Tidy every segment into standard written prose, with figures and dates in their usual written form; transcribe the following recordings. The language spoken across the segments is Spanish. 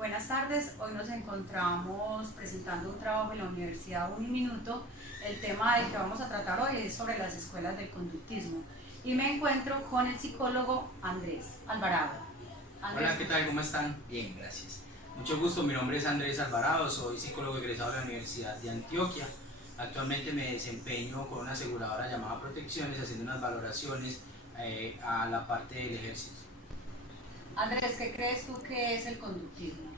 Buenas tardes, hoy nos encontramos presentando un trabajo en la Universidad Uniminuto. El tema del que vamos a tratar hoy es sobre las escuelas del conductismo y me encuentro con el psicólogo Andrés Alvarado. Hola, ¿qué tal? ¿Cómo están? Bien, gracias. Mucho gusto, mi nombre es Andrés Alvarado, soy psicólogo egresado de la Universidad de Antioquia. Actualmente me desempeño con una aseguradora llamada Protecciones, haciendo unas valoraciones a la parte del ejército. Andrés, ¿qué crees tú que es el conductismo?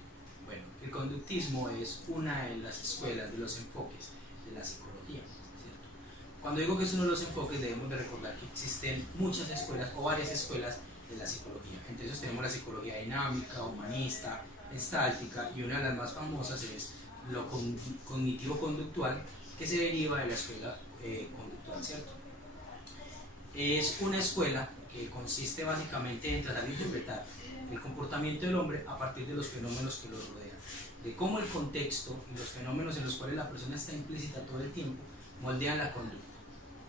Bueno, el conductismo es una de las escuelas, de los enfoques de la psicología, ¿cierto? Cuando digo que es uno de los enfoques, debemos de recordar que existen muchas escuelas o varias escuelas de la psicología. Entre ellos tenemos la psicología dinámica, humanista, estáltica, y una de las más famosas es lo cognitivo-conductual, que se deriva de la escuela conductual, ¿cierto? Es una escuela que consiste básicamente en tratar de interpretar el comportamiento del hombre a partir de los fenómenos que lo rodean, de cómo el contexto y los fenómenos en los cuales la persona está implícita todo el tiempo moldean la conducta.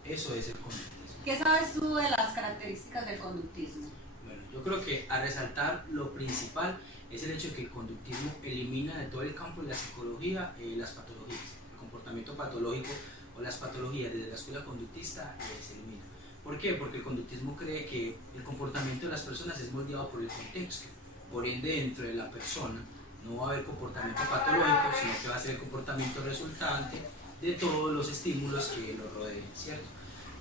Eso es el conductismo. ¿Qué sabes tú de las características del conductismo? Bueno, yo creo que a resaltar lo principal es el hecho de que el conductismo elimina de todo el campo de la psicología las patologías. El comportamiento patológico o las patologías desde la escuela conductista se elimina. ¿Por qué? Porque el conductismo cree que el comportamiento de las personas es moldeado por el contexto. Por ende, dentro de la persona no va a haber comportamiento patológico, sino que va a ser el comportamiento resultante de todos los estímulos que lo rodeen, ¿cierto?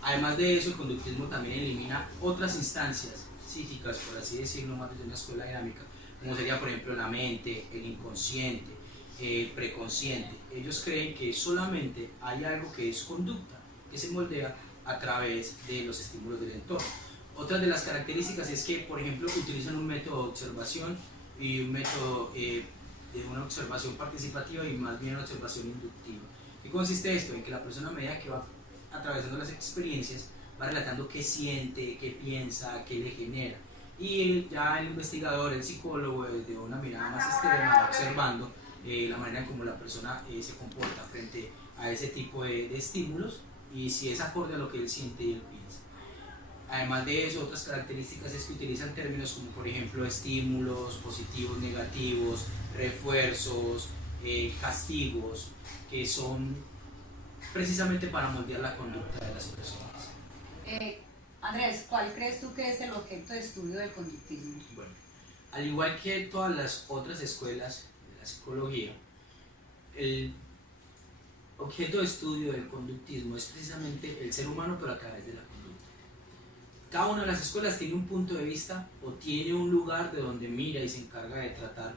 Además de eso, el conductismo también elimina otras instancias psíquicas, por así decirlo, más desde una escuela dinámica, como sería, por ejemplo, la mente, el inconsciente, el preconsciente. Ellos creen que solamente hay algo que es conducta, que se moldea a través de los estímulos del entorno. Otra de las características es que, por ejemplo, utilizan un método de observación y un método de una observación participativa y más bien una observación inductiva. ¿Qué consiste esto? En que la persona, a medida que va atravesando las experiencias, va relatando qué siente, qué piensa, qué le genera. Y ya el investigador, el psicólogo, desde una mirada más externa, va observando la manera en cómo la persona se comporta frente a ese tipo de estímulos y si es acorde a lo que él siente y él piensa. Además de eso, otras características es que utilizan términos como, por ejemplo, estímulos positivos, negativos, refuerzos, castigos, que son precisamente para moldear la conducta de las personas. Andrés, ¿cuál crees tú que es el objeto de estudio del conductismo? Bueno, al igual que todas las otras escuelas de la psicología, el objeto de estudio del conductismo es precisamente el ser humano, pero a través de la conducta. Cada una de las escuelas tiene un punto de vista o tiene un lugar de donde mira y se encarga de tratar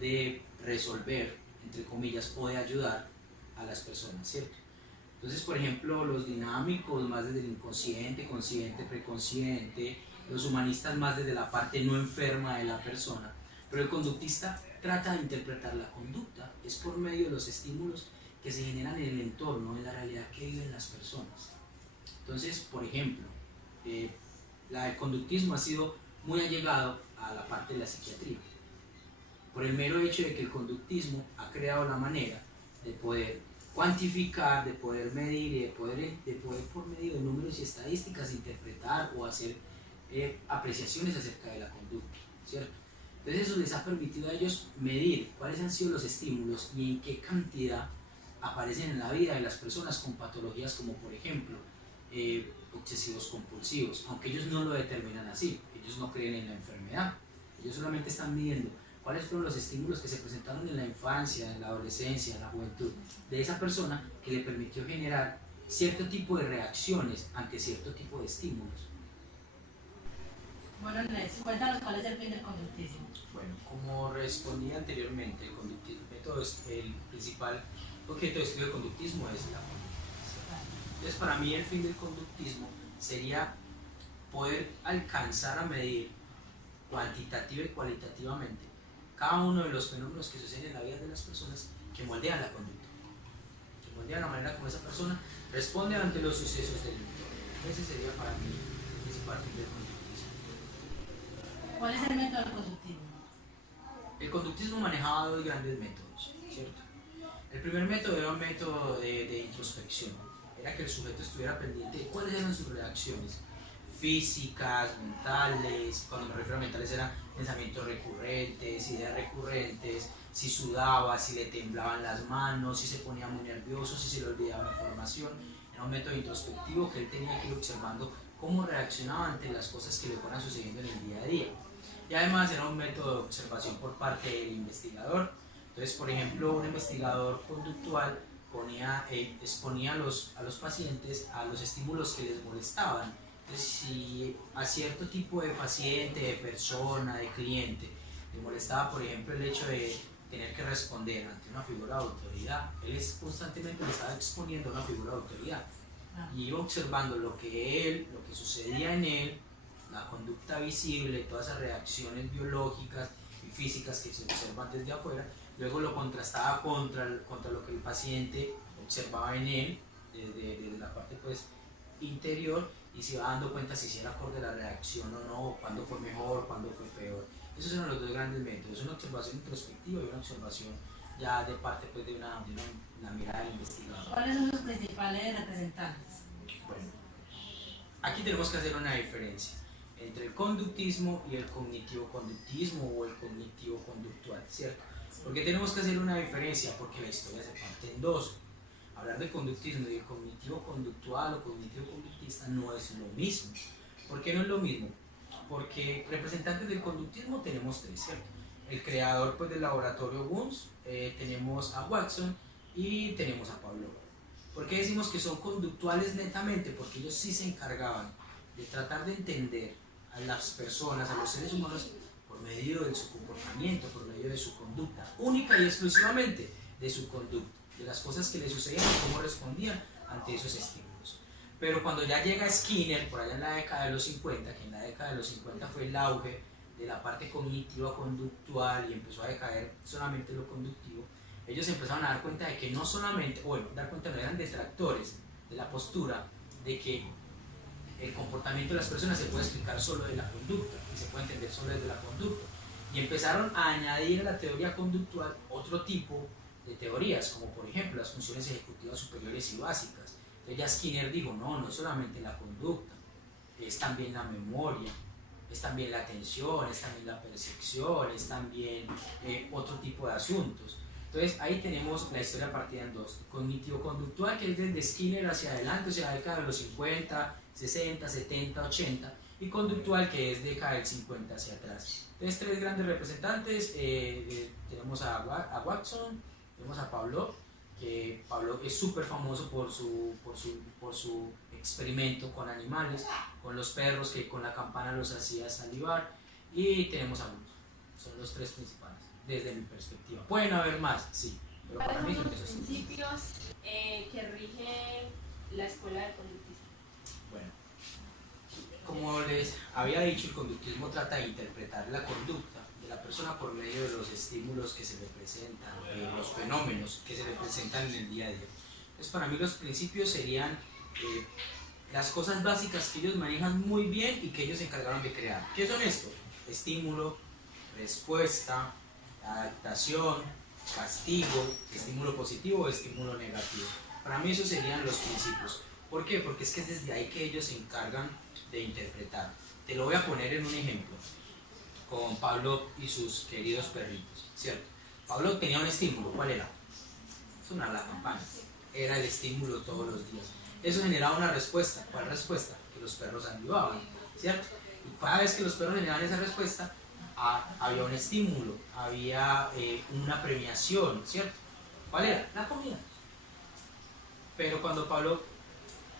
de resolver, entre comillas, o de ayudar a las personas, ¿cierto? Entonces, por ejemplo, los dinámicos más desde el inconsciente, consciente, preconsciente, los humanistas más desde la parte no enferma de la persona, pero el conductista trata de interpretar la conducta, es por medio de los estímulos que se generan en el entorno, en la realidad que viven las personas. Entonces, por ejemplo, el conductismo ha sido muy allegado a la parte de la psiquiatría, por el mero hecho de que el conductismo ha creado la manera de poder cuantificar, de poder medir y de poder por medio de números y estadísticas interpretar o hacer apreciaciones acerca de la conducta, ¿cierto? Entonces eso les ha permitido a ellos medir cuáles han sido los estímulos y en qué cantidad aparecen en la vida de las personas con patologías como, por ejemplo, obsesivos compulsivos, aunque ellos no lo determinan así, ellos no creen en la enfermedad, ellos solamente están midiendo cuáles fueron los estímulos que se presentaron en la infancia, en la adolescencia, en la juventud de esa persona que le permitió generar cierto tipo de reacciones ante cierto tipo de estímulos. Bueno, Andrés, cuéntanos cuál es el fin del conductismo. Bueno, como respondí anteriormente, el principal objeto de estudio del conductismo es la conducta. Entonces, para mí el fin del conductismo sería poder alcanzar a medir cuantitativa y cualitativamente cada uno de los fenómenos que suceden en la vida de las personas que moldean la conducta, que moldean la manera como esa persona responde ante los sucesos del entorno. Ese sería para mí el principal fin del conductismo. ¿Cuál es el método del conductismo? El conductismo manejaba dos grandes métodos, ¿cierto? El primer método era un método de introspección, era que el sujeto estuviera pendiente de cuáles eran sus reacciones físicas, mentales. Cuando me refiero a mentales eran pensamientos recurrentes, ideas recurrentes, si sudaba, si le temblaban las manos, si se ponía muy nervioso, si se le olvidaba información. Era un método introspectivo que él tenía que ir observando cómo reaccionaba ante las cosas que le fueran sucediendo en el día a día. Y además era un método de observación por parte del investigador. Entonces, por ejemplo, un investigador conductual exponía a los pacientes a los estímulos que les molestaban. Entonces, si a cierto tipo de paciente, de persona, de cliente, le molestaba, por ejemplo, el hecho de tener que responder ante una figura de autoridad, él constantemente le estaba exponiendo a una figura de autoridad y iba observando lo que sucedía en él, la conducta visible, todas esas reacciones biológicas y físicas que se observan desde afuera. Luego lo contrastaba contra lo que el paciente observaba en él, desde la parte pues, interior, y se iba dando cuenta si era acorde a la reacción o no, cuándo fue mejor, cuándo fue peor. Esos eran los dos grandes métodos, una observación introspectiva y una observación ya de parte pues, de una mirada del investigador. ¿Cuáles son sus principales representantes? Bueno, aquí tenemos que hacer una diferencia entre el conductismo y el cognitivo-conductismo o el cognitivo-conductual, ¿cierto? ¿Por qué tenemos que hacer una diferencia? Porque la historia se parte en dos. Hablar de conductismo y de cognitivo-conductual o cognitivo-conductista no es lo mismo. ¿Por qué no es lo mismo? Porque representantes del conductismo tenemos tres, ¿cierto? El creador pues, del laboratorio Wundt, tenemos a Watson y tenemos a Pavlov. ¿Por qué decimos que son conductuales netamente? Porque ellos sí se encargaban de tratar de entender a las personas, a los seres humanos, por medio de su comportamiento, por medio de su conducta, única y exclusivamente de su conducta, de las cosas que le sucedían y cómo respondían ante esos estímulos. Pero cuando ya llega Skinner, por allá en la década de los 50, que en la década de los 50 fue el auge de la parte cognitiva conductual y empezó a decaer solamente lo conductivo, ellos empezaron a dar cuenta de que no solamente, bueno, dar cuenta no eran detractores de la postura de que el comportamiento de las personas se puede explicar solo de la conducta y se puede entender solo desde la conducta. Y empezaron a añadir a la teoría conductual otro tipo de teorías, como por ejemplo las funciones ejecutivas superiores y básicas. Entonces ya Skinner dijo, no es solamente la conducta, es también la memoria, es también la atención, es también la percepción, es también otro tipo de asuntos. Entonces ahí tenemos la historia partida en dos: cognitivo-conductual, que es desde Skinner hacia adelante, o sea, la década de los 50, 60, 70, 80, y conductual, que es década del 50 hacia atrás. Entonces tres grandes representantes, tenemos a Watson, tenemos a Pavlov, que Pavlov es súper famoso por su experimento con animales, con los perros, que con la campana los hacía salivar, y tenemos a Wundt. Son los tres principales, desde mi perspectiva. Pueden haber más, sí, pero para mí son ¿Cuáles son los esos tres. principios que rige la escuela del conductismo? Bueno, como les había dicho, el conductismo trata de interpretar la conducta de la persona por medio de los estímulos que se le presentan, de los fenómenos que se le presentan en el día a día. Entonces, para mí los principios serían las cosas básicas que ellos manejan muy bien y que ellos se encargaron de crear. ¿Qué son estos? Estímulo, respuesta, adaptación, castigo, estímulo positivo o estímulo negativo. Para mí esos serían los principios. ¿Por qué? Porque es que es desde ahí que ellos se encargan de interpretar. Te lo voy a poner en un ejemplo con Pablo y sus queridos perritos, ¿cierto? Pablo tenía un estímulo, ¿cuál era? Sonar la campana. Era el estímulo todos los días. Eso generaba una respuesta. ¿Cuál respuesta? Que los perros salivaban, ¿cierto? Y cada vez que los perros generaban esa respuesta, había un estímulo, había una premiación, ¿cierto? ¿Cuál era? La comida. Pero cuando Pablo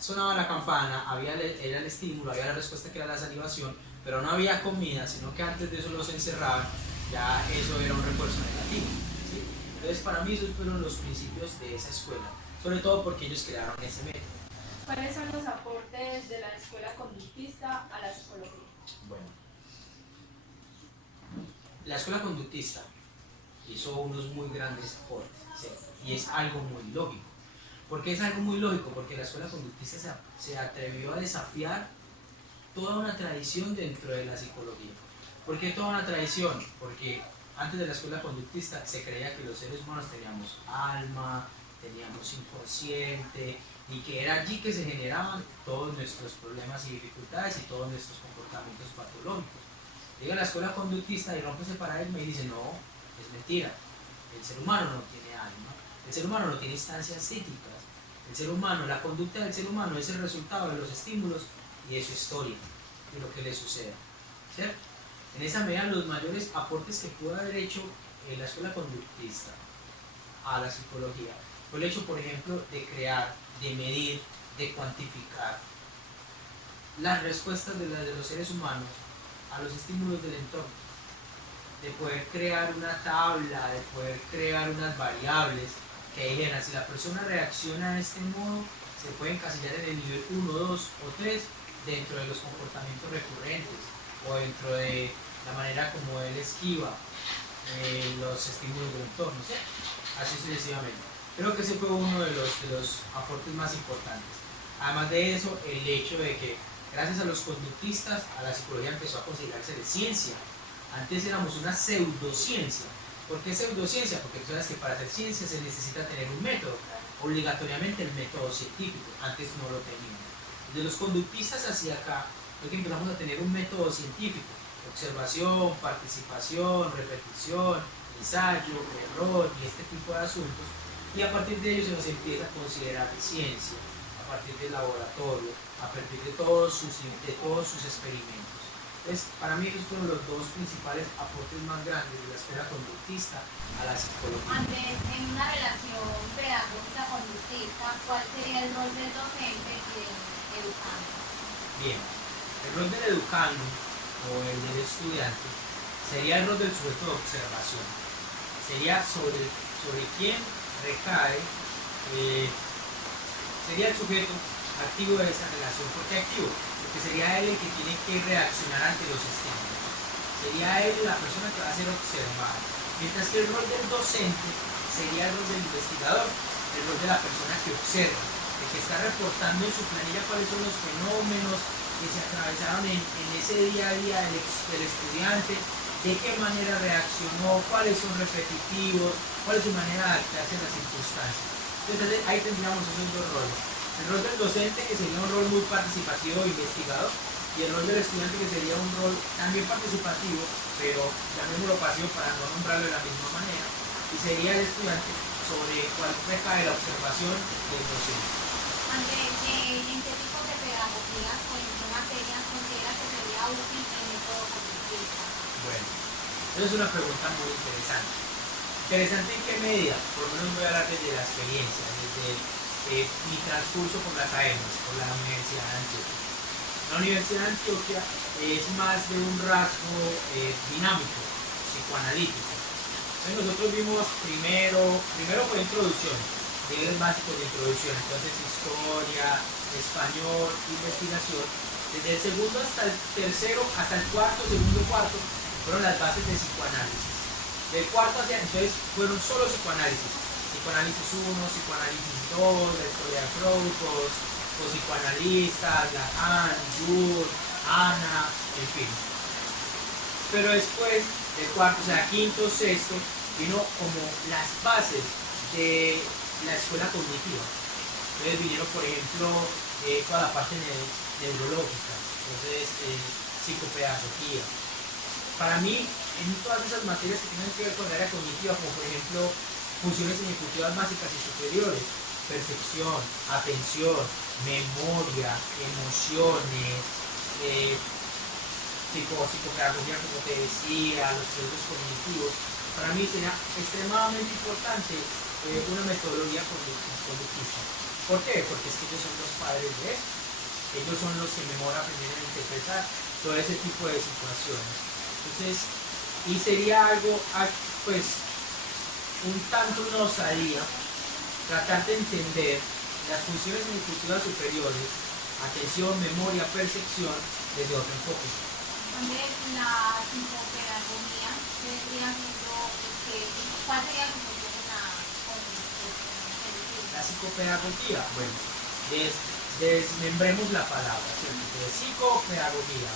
sonaba la campana, era el estímulo, había la respuesta que era la salivación, pero no había comida, sino que antes de eso los encerraban, ya eso era un refuerzo negativo, ¿sí? Entonces para mí esos fueron los principios de esa escuela, sobre todo porque ellos crearon ese método. ¿Cuáles son los aportes de la escuela conductista a la psicología? Bueno, la escuela conductista hizo unos muy grandes aportes, ¿cierto? Y es algo muy lógico. ¿Por qué es algo muy lógico? Porque la escuela conductista se atrevió a desafiar toda una tradición dentro de la psicología. ¿Por qué toda una tradición? Porque antes de la escuela conductista se creía que los seres humanos teníamos alma, teníamos inconsciente, y que era allí que se generaban todos nuestros problemas y dificultades y todos nuestros comportamientos patológicos. Llega a la escuela conductista y rompe ese paradigma y dice, no, es mentira, el ser humano no tiene alma, el ser humano no tiene instancias psíquicas, el ser humano, la conducta del ser humano es el resultado de los estímulos y de su historia, de lo que le suceda, ¿cierto? En esa medida, los mayores aportes que pudo haber hecho la escuela conductista a la psicología fue el hecho, por ejemplo, de crear, de medir, de cuantificar las respuestas de los seres humanos a los estímulos del entorno, de poder crear una tabla, de poder crear unas variables que dijeran, si la persona reacciona de este modo, se puede encasillar en el nivel 1, 2 o 3 dentro de los comportamientos recurrentes o dentro de la manera como él esquiva los estímulos del entorno, ¿sí? Así sucesivamente. Creo que ese fue uno de los aportes más importantes. Además de eso, el hecho de que gracias a los conductistas, a la psicología empezó a considerarse de ciencia. Antes éramos una pseudociencia. ¿Por qué pseudociencia? Porque tú sabes que para hacer ciencia se necesita tener un método, obligatoriamente el método científico. Antes no lo teníamos. De los conductistas hacia acá, fue que empezamos a tener un método científico: observación, participación, repetición, ensayo, error y este tipo de asuntos. Y a partir de ello se nos empieza a considerar ciencia, a partir del laboratorio, a partir de todos sus experimentos. Entonces, para mí esos fueron los dos principales aportes más grandes de la escuela conductista a la psicología. Andrés, en una relación pedagógica conductista, ¿cuál sería el rol del docente y del educando? Bien, el rol del educando o el del estudiante sería el rol del sujeto de observación. Sería sobre quién recae, sería el sujeto activo de esa relación. ¿Por qué activo? Porque sería él el que tiene que reaccionar ante los estímulos. Sería él la persona que va a ser observada. Mientras que el rol del docente sería el rol del investigador, el rol de la persona que observa, el que está reportando en su planilla cuáles son los fenómenos que se atravesaron en ese día a día del estudiante, de qué manera reaccionó, cuáles son repetitivos, cuál es su manera de adaptarse a las circunstancias. Entonces ahí tendríamos esos dos roles. El rol del docente, que sería un rol muy participativo e investigador, y el rol del estudiante, que sería un rol también participativo, pero llamémoslo pasivo para no nombrarlo de la misma manera, y sería el estudiante sobre cuál recae la observación del docente. Andrés, ¿en qué tipo de pedagogías o en qué materias considera que sería útil el método conductista? Bueno, esa es una pregunta muy interesante. ¿Interesante en qué medida? Por lo menos voy a hablar desde la experiencia, desde mi transcurso por la academia, por la Universidad de Antioquia. La Universidad de Antioquia es más de un rasgo dinámico, psicoanalítico. Entonces nosotros vimos primero fue introducción, niveles básicos de introducción, entonces historia, español, investigación. Desde el segundo hasta el tercero, hasta el cuarto, segundo, cuarto, fueron las bases de psicoanálisis. Del cuarto hacia entonces fueron solo psicoanálisis. Psicoanálisis 1, psicoanálisis 2, la historia de Freud, los psicoanalistas, Lacan, Jung, Ana, en fin. Pero después del cuarto, o sea, quinto, sexto, vino como las bases de la escuela cognitiva. Entonces vinieron, por ejemplo, toda la parte neurológica, entonces psicopedagogía. Para mí, en todas esas materias que tienen que ver con el área cognitiva, como por ejemplo funciones ejecutivas básicas y superiores, percepción, atención, memoria, emociones, psicopedagogía, como te decía, los procesos cognitivos, para mí sería extremadamente importante una metodología conductista. ¿Por qué? Porque es que ellos son los padres de esto. Ellos son los que mejor aprenden a interpretar todo ese tipo de situaciones. Entonces, y sería algo, pues, un tanto una osadía tratar de entender las funciones ejecutivas superiores, atención, memoria, percepción, desde otro enfoque. Andrés, la psicopedagogía vendría siendo ¿cuál sería su función en la conductista? La psicopedagogía, bueno, desmembremos la palabra, ¿cierto? Entonces, psicopedagogía,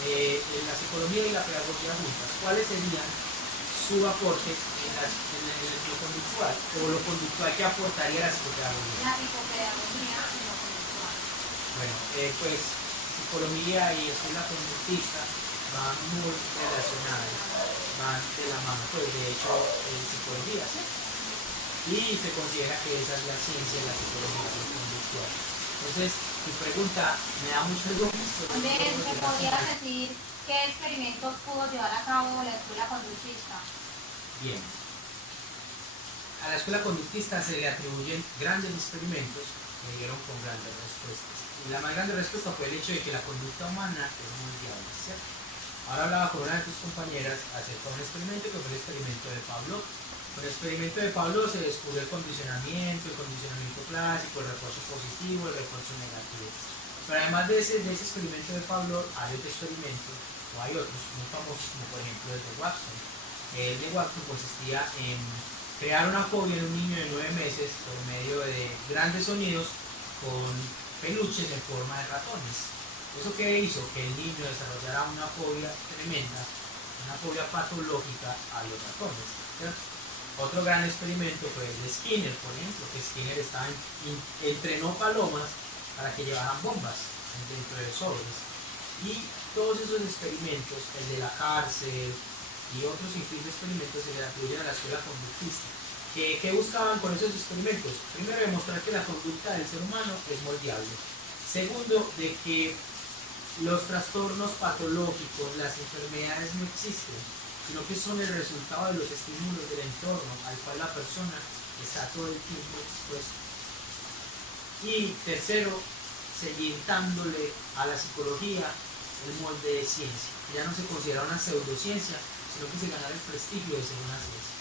la psicología y la pedagogía juntas, ¿cuáles serían su aporte en lo conductual, o lo conductual que aportaría la psicopedagogía. La psicopedagogía en lo conductual. Bueno, pues psicología y escuela conductista van muy relacionadas, van de la mano, pues de hecho psicología, ¿sí? Y se considera que esa es la ciencia de la psicología, lo conductual. Entonces, tu pregunta me da mucho gusto. ¿Me podrías decir qué experimentos pudo llevar a cabo la escuela conductista? Bien. A la escuela conductista se le atribuyen grandes experimentos que dieron con grandes respuestas. Y la más grande respuesta fue el hecho de que la conducta humana es moldeable, ¿cierto? Ahora hablaba con una de tus compañeras acerca de un experimento que fue el experimento de Pavlov. Con el experimento de Pavlov se descubrió el condicionamiento clásico, el refuerzo positivo, el refuerzo negativo. Pero además de ese experimento de Pavlov, hay otro experimento, o hay otros muy famosos, como por ejemplo el de Watson. El de Watson consistía en crear una fobia en un niño de 9 meses por medio de grandes sonidos con peluches en forma de ratones. ¿Eso qué hizo? Que el niño desarrollara una fobia tremenda, una fobia patológica a los ratones, ¿cierto? Otro gran experimento fue el de Skinner, por ejemplo, que Skinner entrenó palomas para que llevaran bombas dentro de sobres. Y todos esos experimentos, el de la cárcel y otros infinitos experimentos, se le atribuyen a la escuela conductista. ¿Qué buscaban con esos experimentos? Primero, demostrar que la conducta del ser humano es moldeable. Segundo, de que los trastornos patológicos, las enfermedades no existen, sino que son el resultado de los estímulos del entorno al cual la persona está todo el tiempo expuesta. Y tercero, seguir dándole a la psicología el molde de ciencia, que ya no se considera una pseudociencia, sino que se ganara el prestigio de ser una ciencia.